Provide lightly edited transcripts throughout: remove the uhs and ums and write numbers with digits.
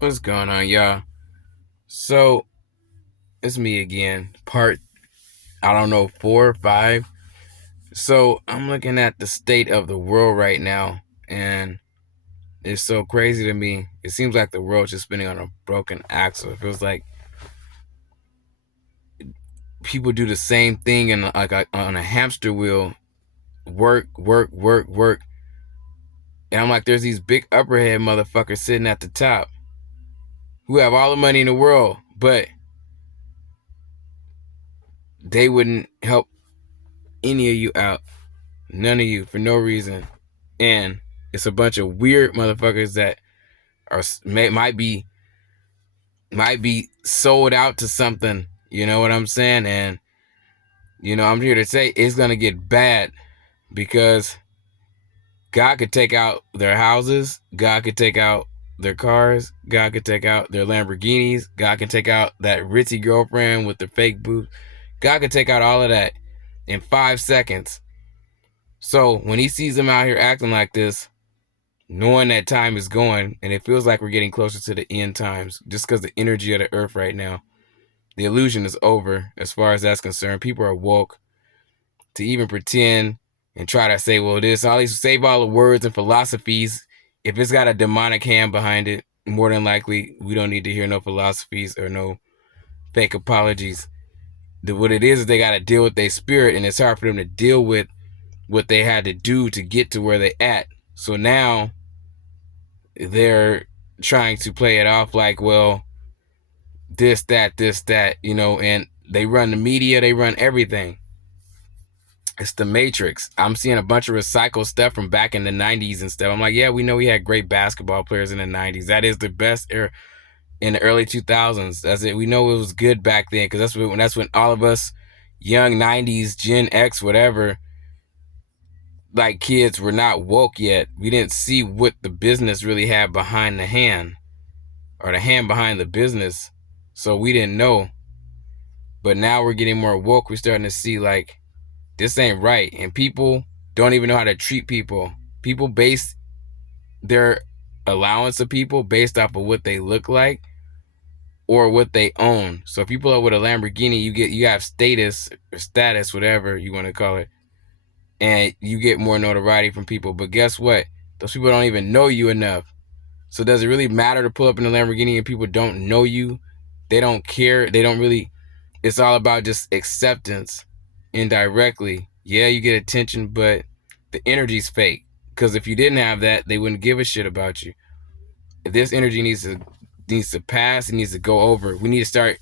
What's going on, y'all? So it's me again. Part I don't know 4 or 5. So I'm looking at the state of the world right now, and it's so crazy to me. It seems like the world's just spinning on a broken axle. It feels like people do the same thing in on a hamster wheel. Work, work, work, work, and I'm like, there's these big upperhead motherfuckers sitting at the top who have all the money in the world, but they wouldn't help any of you out. None of you for no reason. And it's a bunch of weird motherfuckers that are might be sold out to something. You know what I'm saying? And I'm here to say it's gonna get bad because God could take out their houses, God could take out their cars, God could take out their Lamborghinis, God can take out that ritzy girlfriend with the fake boobs. God could take out all of that in 5 seconds. So when he sees them out here acting like this, knowing that time is going and it feels like we're getting closer to the end times just because the energy of the earth right now, the illusion is over as far as that's concerned. People are woke to even pretend and try to say, well, this, all these, save all the words and philosophies. If it's got a demonic hand behind it, more than likely, we don't need to hear no philosophies or no fake apologies. What it is they got to deal with their spirit, and it's hard for them to deal with what they had to do to get to where they at. So now they're trying to play it off like, well, this, that, and they run the media, they run everything. It's the Matrix. I'm seeing a bunch of recycled stuff from back in the 90s and stuff. I'm like, yeah, we know we had great basketball players in the 90s. That is the best era in the early 2000s. That's it. We know it was good back then because that's when all of us young 90s, Gen X, whatever, like kids were not woke yet. We didn't see what the business really had behind the hand or the hand behind the business. So we didn't know. But now we're getting more woke. We're starting to see like this ain't right. And people don't even know how to treat people. People base their allowance of people based off of what they look like or what they own. So if you pull up with a Lamborghini, you have status, whatever you want to call it, and you get more notoriety from people. But guess what? Those people don't even know you enough. So does it really matter to pull up in a Lamborghini and people don't know you? They don't care. They don't really. It's all about just acceptance indirectly. Yeah, you get attention, but the energy's fake. Because if you didn't have that, they wouldn't give a shit about you. If this energy needs to pass, it needs to go over. We need to start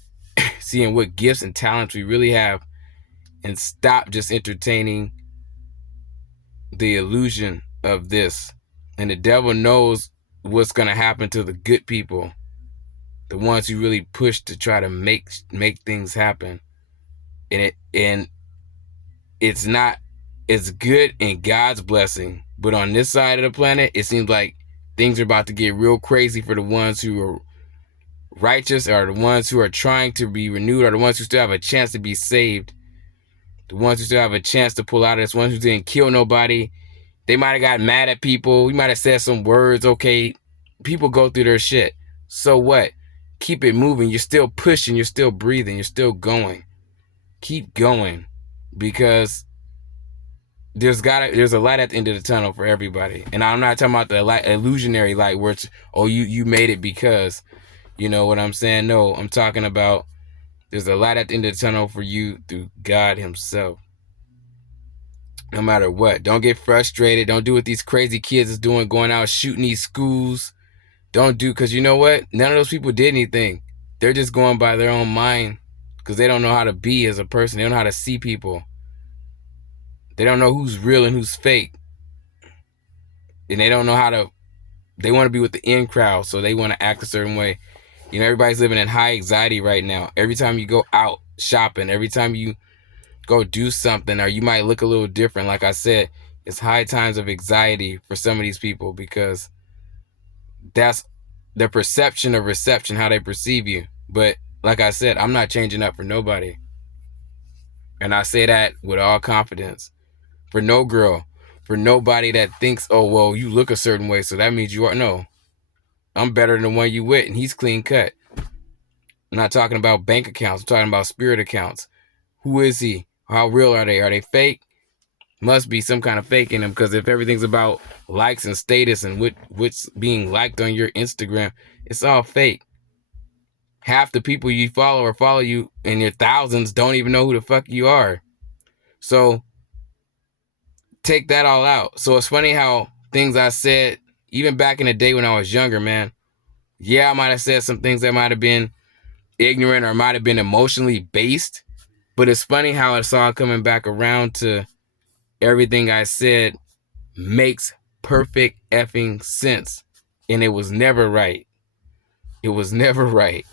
seeing what gifts and talents we really have and stop just entertaining the illusion of this. And the devil knows what's gonna happen to the good people, the ones who really push to try to make things happen. And it's not, it's good and God's blessing. But on this side of the planet, it seems like things are about to get real crazy for the ones who are righteous, or the ones who are trying to be renewed, or the ones who still have a chance to be saved, the ones who still have a chance to pull out of this, ones who didn't kill nobody. They might have got mad at people. We might have said some words. Okay, people go through their shit. So what? Keep it moving. You're still pushing. You're still breathing. You're still going. Keep going, because there's a light at the end of the tunnel for everybody. And I'm not talking about the light, illusionary light, where it's, oh, you made it because, you know what I'm saying? No, I'm talking about there's a light at the end of the tunnel for you through God Himself. No matter what, don't get frustrated. Don't do what these crazy kids is doing, going out shooting these schools. Don't do, because you know what? None of those people did anything. They're just going by their own mind because they don't know how to be as a person. They don't know how to see people. They don't know who's real and who's fake. And they don't know how to, they want to be with the in crowd, so they want to act a certain way. You know, everybody's living in high anxiety right now. Every time you go out shopping, every time you go do something, or you might look a little different, like I said, it's high times of anxiety for some of these people, because that's the perception of reception, how they perceive you. But like I said, I'm not changing up for nobody. And I say that with all confidence. For no girl, for nobody that thinks, oh, well, you look a certain way, so that means you are. No. I'm better than the one you with, and he's clean cut. I'm not talking about bank accounts. I'm talking about spirit accounts. Who is he? How real are they? Are they fake? Must be some kind of fake in them, because if everything's about likes and status and what's being liked on your Instagram, it's all fake. Half the people you follow or follow you in your thousands don't even know who the fuck you are. So take that all out. So it's funny how things I said, even back in the day when I was younger, man, yeah, I might have said some things that might have been ignorant or might have been emotionally based, but it's funny how it's all coming back around to everything I said makes perfect effing sense. And it was never right. It was never right.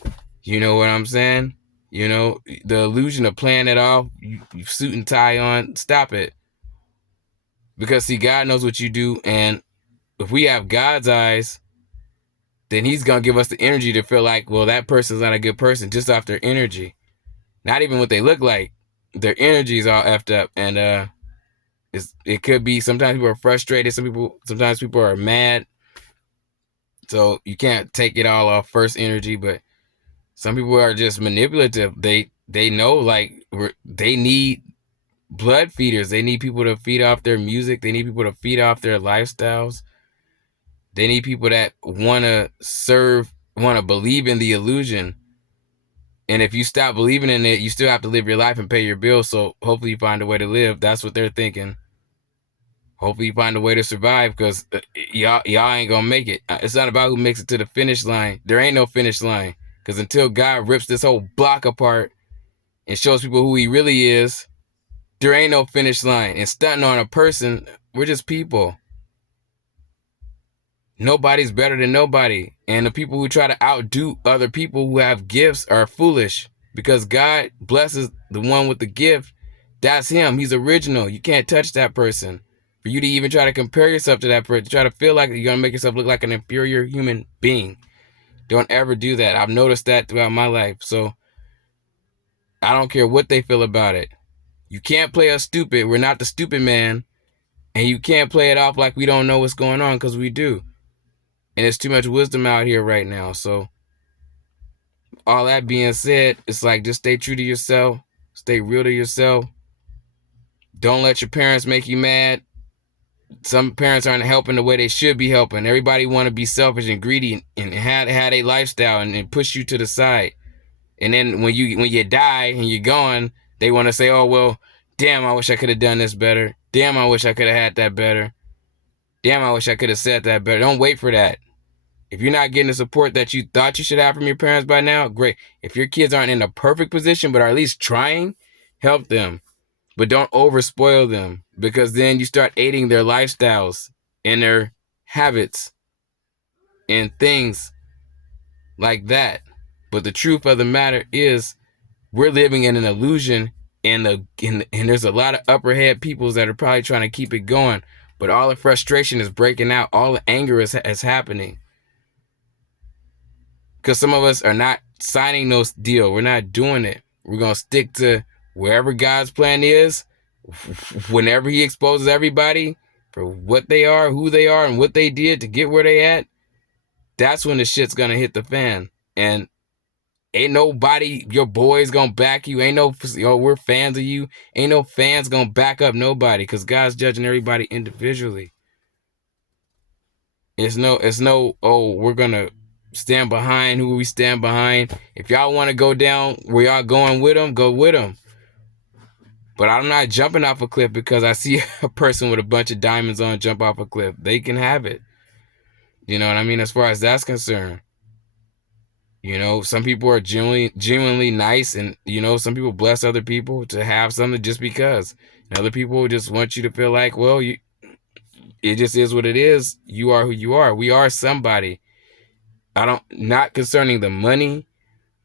You know what I'm saying? You know, the illusion of playing it off, you suit and tie on, stop it. Because see, God knows what you do, and if we have God's eyes, then he's going to give us the energy to feel like, well, that person's not a good person just off their energy. Not even what they look like. Their energy is all effed up. And it could be, sometimes people are frustrated. Sometimes people are mad. So you can't take it all off first energy, but some people are just manipulative. They know, like, they need blood feeders. They need people to feed off their music. They need people to feed off their lifestyles. They need people that want to believe in the illusion. And if you stop believing in it, you still have to live your life and pay your bills. So hopefully you find a way to live. That's what they're thinking. Hopefully you find a way to survive, because y'all ain't gonna make it. It's not about who makes it to the finish line. There ain't no finish line. Because until God rips this whole block apart and shows people who he really is, there ain't no finish line. And stunting on a person, we're just people. Nobody's better than nobody. And the people who try to outdo other people who have gifts are foolish, because God blesses the one with the gift. That's him. He's original. You can't touch that person. For you to even try to compare yourself to that person, try to feel like you're going to make yourself look like an inferior human being. Don't ever do that. I've noticed that throughout my life. So I don't care what they feel about it. You can't play us stupid. We're not the stupid man. And you can't play it off like we don't know what's going on, because we do. And there's too much wisdom out here right now. So all that being said, it's like, just stay true to yourself. Stay real to yourself. Don't let your parents make you mad. Some parents aren't helping the way they should be helping. Everybody want to be selfish and greedy and have a lifestyle and push you to the side. And then when you die and you're gone, they want to say, oh, well, damn, I wish I could have done this better. Damn, I wish I could have had that better. Damn, I wish I could have said that better. Don't wait for that. If you're not getting the support that you thought you should have from your parents by now, great. If your kids aren't in a perfect position but are at least trying, help them. But don't overspoil them, because then you start aiding their lifestyles and their habits and things like that. But the truth of the matter is, we're living in an illusion, and there's a lot of upper head peoples that are probably trying to keep it going. But all the frustration is breaking out. All the anger is happening. Because some of us are not signing those deals. We're not doing it. We're going to stick to wherever God's plan is. Whenever he exposes everybody for what they are, who they are, and what they did to get where they at, that's when the shit's going to hit the fan. And ain't nobody, your boys going to back you. Ain't no, we're fans of you. Ain't no fans going to back up nobody, because God's judging everybody individually. It's no, oh, we're going to stand behind who we stand behind. If y'all want to go down where y'all going with them, go with them. But I'm not jumping off a cliff because I see a person with a bunch of diamonds on jump off a cliff. They can have it. You know what I mean? As far as that's concerned. You know, some people are genuinely nice, and, you know, some people bless other people to have something just because. And other people just want you to feel like, well, it just is what it is. You are who you are. We are somebody. Not concerning the money,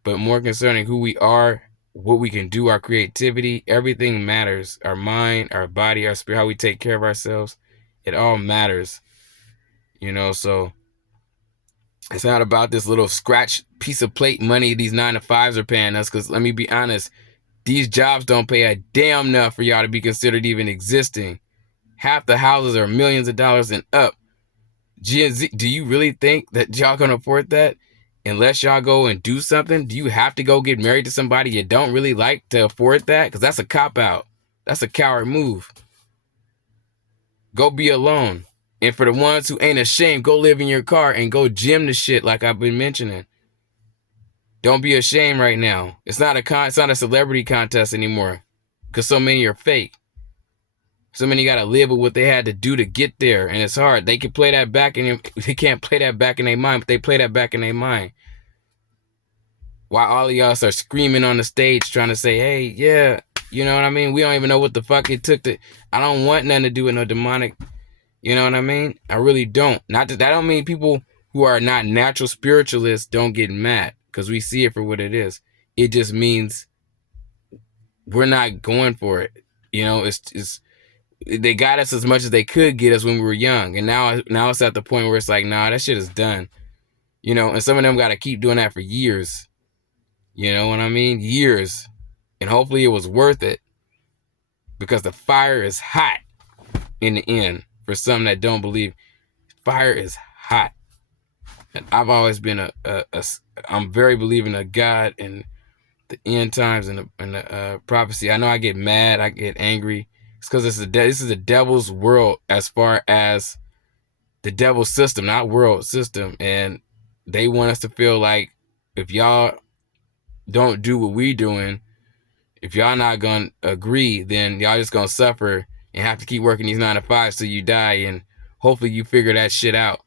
but more concerning who we are, what we can do, our creativity. Everything matters. Our mind, our body, our spirit, how we take care of ourselves. It all matters. You know, so it's not about this little scratch piece of plate money these 9-to-5s are paying us, because let me be honest, these jobs don't pay a damn enough for y'all to be considered even existing. Half the houses are millions of dollars and up. Gen Z, do you really think that y'all gonna afford that? Unless y'all go and do something, do you have to go get married to somebody you don't really like to afford that? Because that's a cop out. That's a coward move. Go be alone. And for the ones who ain't ashamed, go live in your car and go gym the shit like I've been mentioning. Don't be ashamed right now. It's not a celebrity contest anymore. Because so many are fake. So many gotta live with what they had to do to get there, and it's hard. They can play that back in they can't play that back in their mind, but they play that back in their mind. While all of y'all are screaming on the stage trying to say, hey, yeah, you know what I mean? We don't even know what the fuck it took to. I don't want nothing to do with no demonic. You know what I mean? I really don't. Not that don't mean people who are not natural spiritualists don't get mad, because we see it for what it is. It just means we're not going for it. You know, it's they got us as much as they could get us when we were young, and now it's at the point where it's like, nah, that shit is done. You know, and some of them got to keep doing that for years. You know what I mean? Years. And hopefully it was worth it, because the fire is hot in the end. For some that don't believe, fire is hot. And I've always been I'm very believing of God and the end times and the prophecy. I know I get mad, I get angry. It's because this is the devil's world, as far as the devil's system, not world system. And they want us to feel like if y'all don't do what we doing, if y'all not gonna agree, then y'all just gonna suffer and have to keep working these 9 to 5s till you die, and hopefully you figure that shit out.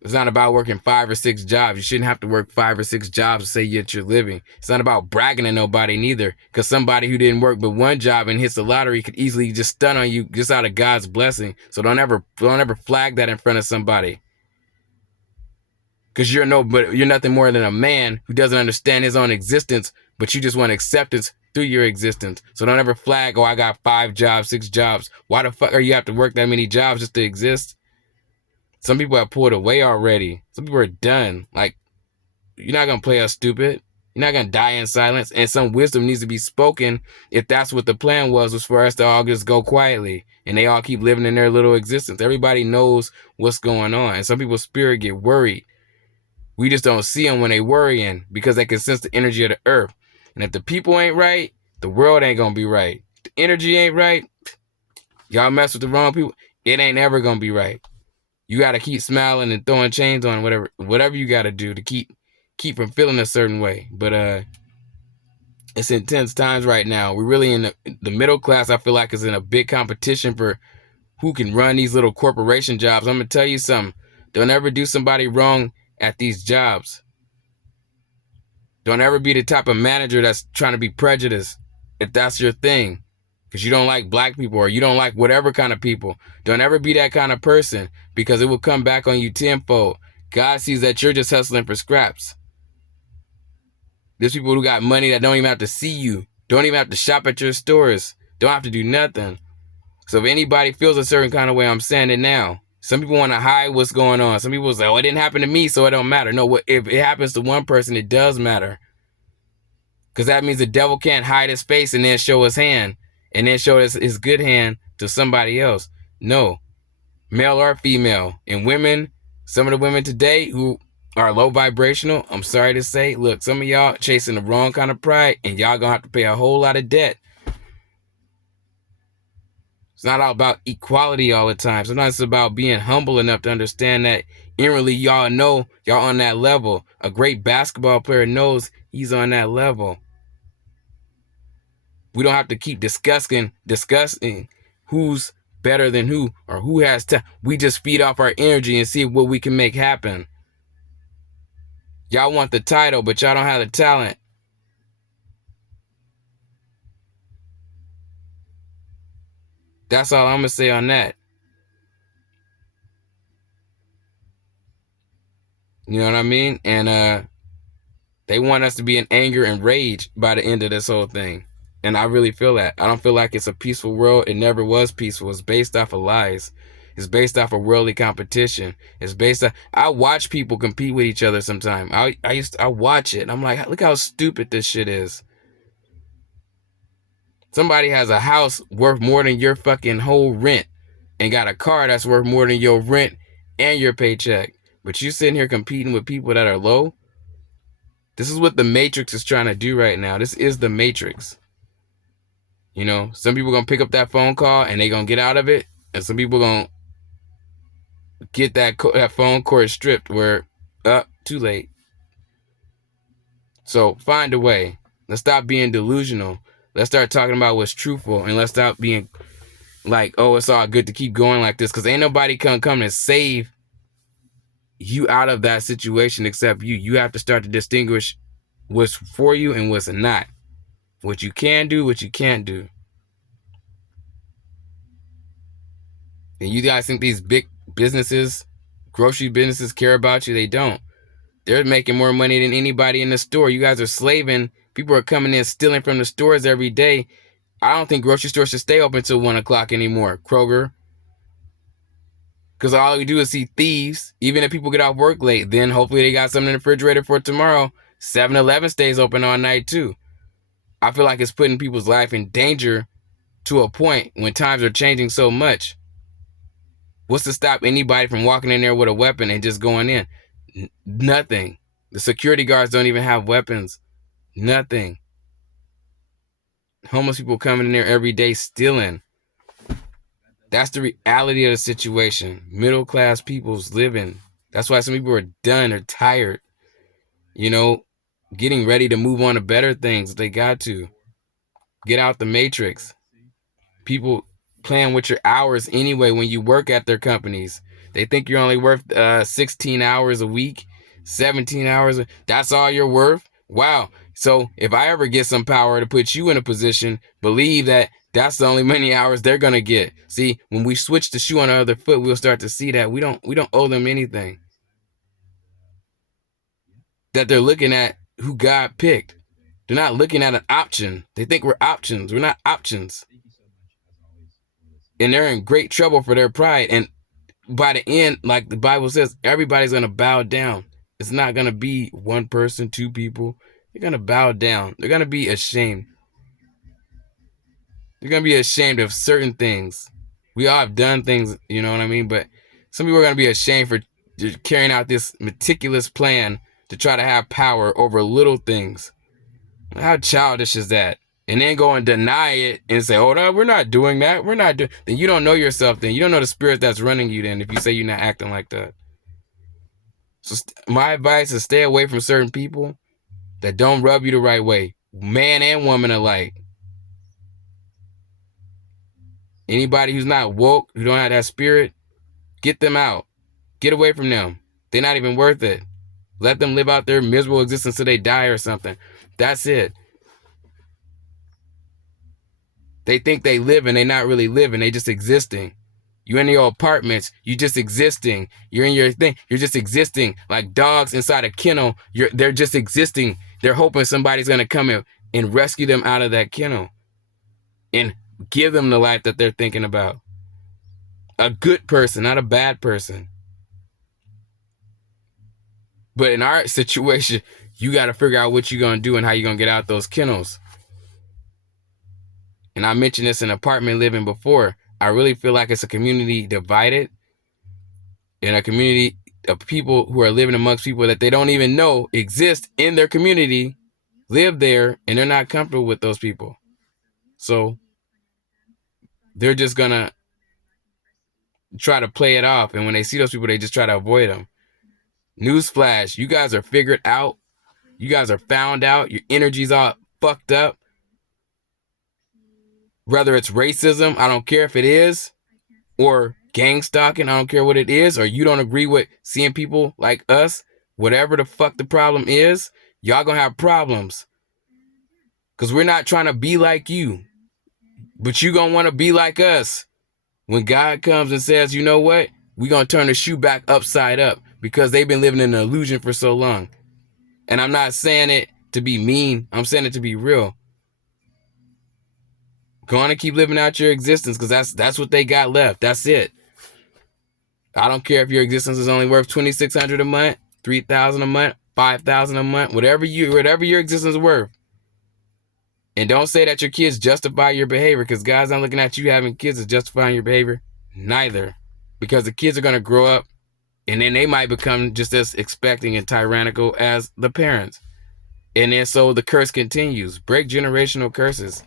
It's not about working 5 or 6 jobs. You shouldn't have to work 5 or 6 jobs to say that you're living. It's not about bragging to nobody neither, because somebody who didn't work but one job and hits the lottery could easily just stun on you just out of God's blessing. So don't ever flag that in front of somebody, because you're nothing more than a man who doesn't understand his own existence, but you just want acceptance through your existence. So don't ever flag, oh, I got 5 jobs, 6 jobs. Why the fuck are you have to work that many jobs just to exist? Some people have pulled away already. Some people are done. Like, you're not going to play us stupid. You're not going to die in silence. And some wisdom needs to be spoken if that's what the plan was for us to all just go quietly. And they all keep living in their little existence. Everybody knows what's going on. And some people's spirit get worried. We just don't see them when they worrying, because they can sense the energy of the earth. And if the people ain't right, the world ain't going to be right. If the energy ain't right, y'all mess with the wrong people, it ain't ever going to be right. You got to keep smiling and throwing chains on, whatever you got to do to keep from feeling a certain way. But it's intense times right now. We're really in the middle class. I feel like is in a big competition for who can run these little corporation jobs. I'm gonna tell you something. Don't ever do somebody wrong at these jobs. Don't ever be the type of manager that's trying to be prejudiced, if that's your thing, because you don't like black people or you don't like whatever kind of people. Don't ever be that kind of person, because it will come back on you tenfold. God sees that you're just hustling for scraps. There's people who got money that don't even have to see you, don't even have to shop at your stores, don't have to do nothing. So if anybody feels a certain kind of way, I'm saying it now. Some people want to hide what's going on. Some people say, oh, it didn't happen to me, so it don't matter. No, if it happens to one person, it does matter. Because that means the devil can't hide his face and then show his hand and then show his good hand to somebody else. No, male or female. And women, some of the women today who are low vibrational, I'm sorry to say, look, some of y'all chasing the wrong kind of pride, and y'all gonna have to pay a whole lot of debt. It's not all about equality all the time. Sometimes it's about being humble enough to understand that inwardly y'all know y'all on that level. A great basketball player knows he's on that level. We don't have to keep discussing who's better than who or who has talent. We just feed off our energy and see what we can make happen. Y'all want the title, but y'all don't have the talent. That's all I'm going to say on that. You know what I mean? And they want us to be in anger and rage by the end of this whole thing. And I really feel that. I don't feel like it's a peaceful world. It never was peaceful. It's based off of lies. It's based off of worldly competition. It's based on, I watch people compete with each other sometimes. I watch it and I'm like, look how stupid this shit is. Somebody has a house worth more than your fucking whole rent, and got a car that's worth more than your rent and your paycheck. But you sitting here competing with people that are low. This is what the Matrix is trying to do right now. This is the Matrix. You know, some people going to pick up that phone call and they going to get out of it. And some people going to get that phone cord stripped where, too late. So find a way. Let's stop being delusional. Let's start talking about what's truthful. And let's stop being like, oh, it's all good to keep going like this. Because ain't nobody come and save you out of that situation except you. You have to start to distinguish what's for you and what's not. What you can do, what you can't do. And you guys think these big businesses, grocery businesses care about you? They don't. They're making more money than anybody in the store. You guys are slaving. People are coming in stealing from the stores every day. I don't think grocery stores should stay open until 1 o'clock anymore. Kroger. Because all we do is see thieves. Even if people get off work late, then hopefully they got something in the refrigerator for tomorrow. 7-Eleven stays open all night too. I feel like it's putting people's life in danger to a point when times are changing so much. What's to stop anybody from walking in there with a weapon and just going in? Nothing. The security guards don't even have weapons. Nothing. Homeless people coming in there every day stealing. That's the reality of the situation. Middle class people's living. That's why some people are done or tired. You know, getting ready to move on to better things. They got to get out the matrix. People playing with your hours anyway when you work at their companies. They think you're only worth 16 hours a week, 17 hours. That's all you're worth? Wow. So if I ever get some power to put you in a position, believe that that's the only many hours they're going to get. See, when we switch the shoe on the other foot, we'll start to see that we don't owe them anything. That they're looking at who God picked. They're not looking at an option. They think we're options. We're not options. And they're in great trouble for their pride. And by the end, like the Bible says, everybody's going to bow down. It's not going to be one person, two people. They're going to bow down. They're going to be ashamed. They're going to be ashamed of certain things. We all have done things, you know what I mean? But some people are going to be ashamed for carrying out this meticulous plan to try to have power over little things. How childish is that? And then go and deny it and say, oh, no, we're not doing that. We're not doing. Then you don't know yourself. Then you don't know the spirit that's running you then if you say you're not acting like that. So my advice is stay away from certain people that don't rub you the right way. Man and woman alike. Anybody who's not woke, who don't have that spirit, get them out. Get away from them. They're not even worth it. Let them live out their miserable existence till they die or something. That's it. They think they live and they're not really living. They just existing. You're in your apartments. You just existing. You're in your thing. You're just existing like dogs inside a kennel. They're just existing. They're hoping somebody's going to come in and rescue them out of that kennel and give them the life that they're thinking about. A good person, not a bad person. But in our situation, you got to figure out what you're going to do and how you're going to get out those kennels. And I mentioned this in apartment living before. I really feel like it's a community divided and a community of people who are living amongst people that they don't even know exist in their community, live there, and they're not comfortable with those people. So they're just going to try to play it off. And when they see those people, they just try to avoid them. Newsflash, you guys are figured out. You guys are found out. Your energy's all fucked up. Whether it's racism, I don't care if it is, or gang stalking, I don't care what it is, or you don't agree with seeing people like us, whatever the fuck the problem is, y'all gonna have problems. Because we're not trying to be like you, but you gonna want to be like us. When God comes and says, you know what, we gonna turn the shoe back upside up because they've been living in an illusion for so long. And I'm not saying it to be mean, I'm saying it to be real. Go on and keep living out your existence because that's what they got left. That's it. I don't care if your existence is only worth $2,600 a month, $3,000 a month, $5,000 a month, whatever your existence is worth. And don't say that your kids justify your behavior because God's not looking at you having kids as justifying your behavior. Neither. Because the kids are going to grow up and then they might become just as expecting and tyrannical as the parents. And then so the curse continues. Break generational curses.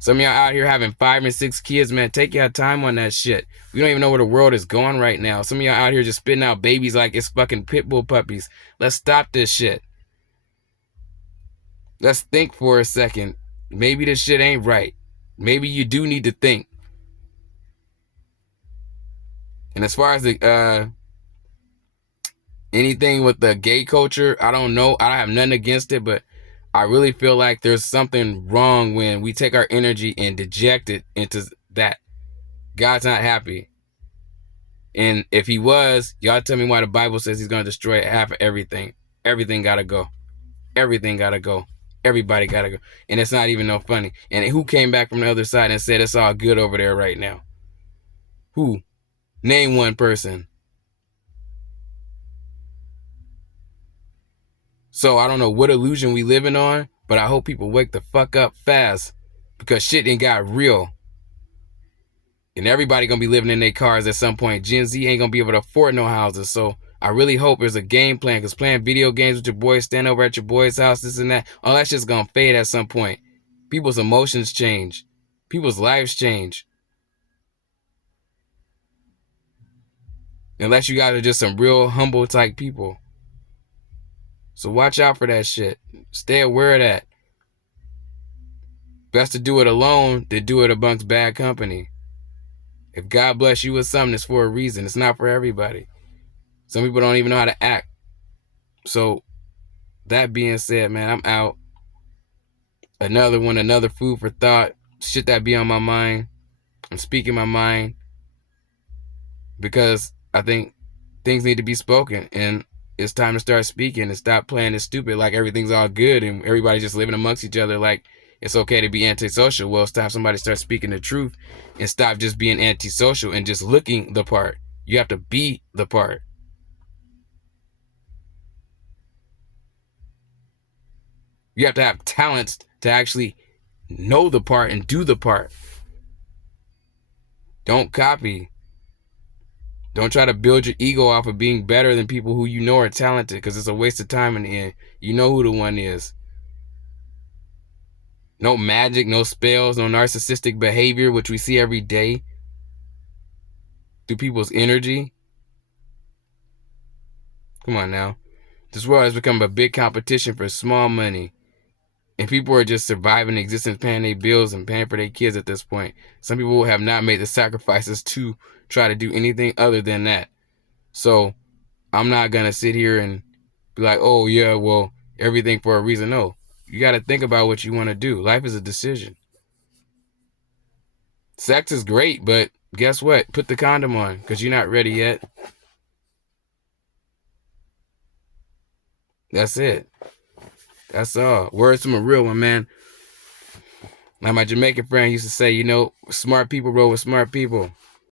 Some of y'all out here having 5 and 6 kids, man. Take your time on that shit. We don't even know where the world is going right now. Some of y'all out here just spitting out babies like it's fucking pit bull puppies. Let's stop this shit. Let's think for a second. Maybe this shit ain't right. Maybe you do need to think. And as far as the anything with the gay culture, I don't know. I have nothing against it, but I really feel like there's something wrong when we take our energy and deject it into that. God's not happy. And if he was, y'all tell me why the Bible says he's going to destroy half of everything. Everything got to go. Everything got to go. Everybody got to go. And it's not even no funny. And who came back from the other side and said it's all good over there right now? Who? Name one person. So I don't know what illusion we living on, but I hope people wake the fuck up fast because shit ain't got real. And everybody gonna be living in their cars at some point. Gen Z ain't gonna be able to afford no houses. So I really hope there's a game plan, because playing video games with your boys, stand over at your boy's house, this and that, all that shit's gonna fade at some point. People's emotions change. People's lives change. Unless you guys are just some real humble type people. So watch out for that shit. Stay aware of that. Best to do it alone than do it amongst bad company. If God bless you with something, it's for a reason. It's not for everybody. Some people don't even know how to act. So that being said, man, I'm out. Another one, another food for thought. Shit that be on my mind. I'm speaking my mind because I think things need to be spoken, and it's time to start speaking and stop playing this stupid like everything's all good and everybody just living amongst each other like it's okay to be antisocial. Well, it's time somebody start speaking the truth and stop just being antisocial and just looking the part. You have to be the part. You have to have talents to actually know the part and do the part. Don't copy. Don't try to build your ego off of being better than people who you know are talented, because it's a waste of time in the end. You know who the one is. No magic, no spells, no narcissistic behavior, which we see every day through people's energy. Come on now. This world has become a big competition for small money. And people are just surviving existence, paying their bills and paying for their kids at this point. Some people have not made the sacrifices to try to do anything other than that. So I'm not going to sit here and be like, oh, yeah, well, everything for a reason. No, you got to think about what you want to do. Life is a decision. Sex is great, but guess what? Put the condom on, because you're not ready yet. That's it. That's all. Words from a real one, man. Like my Jamaican friend used to say, you know, smart people roll with smart people.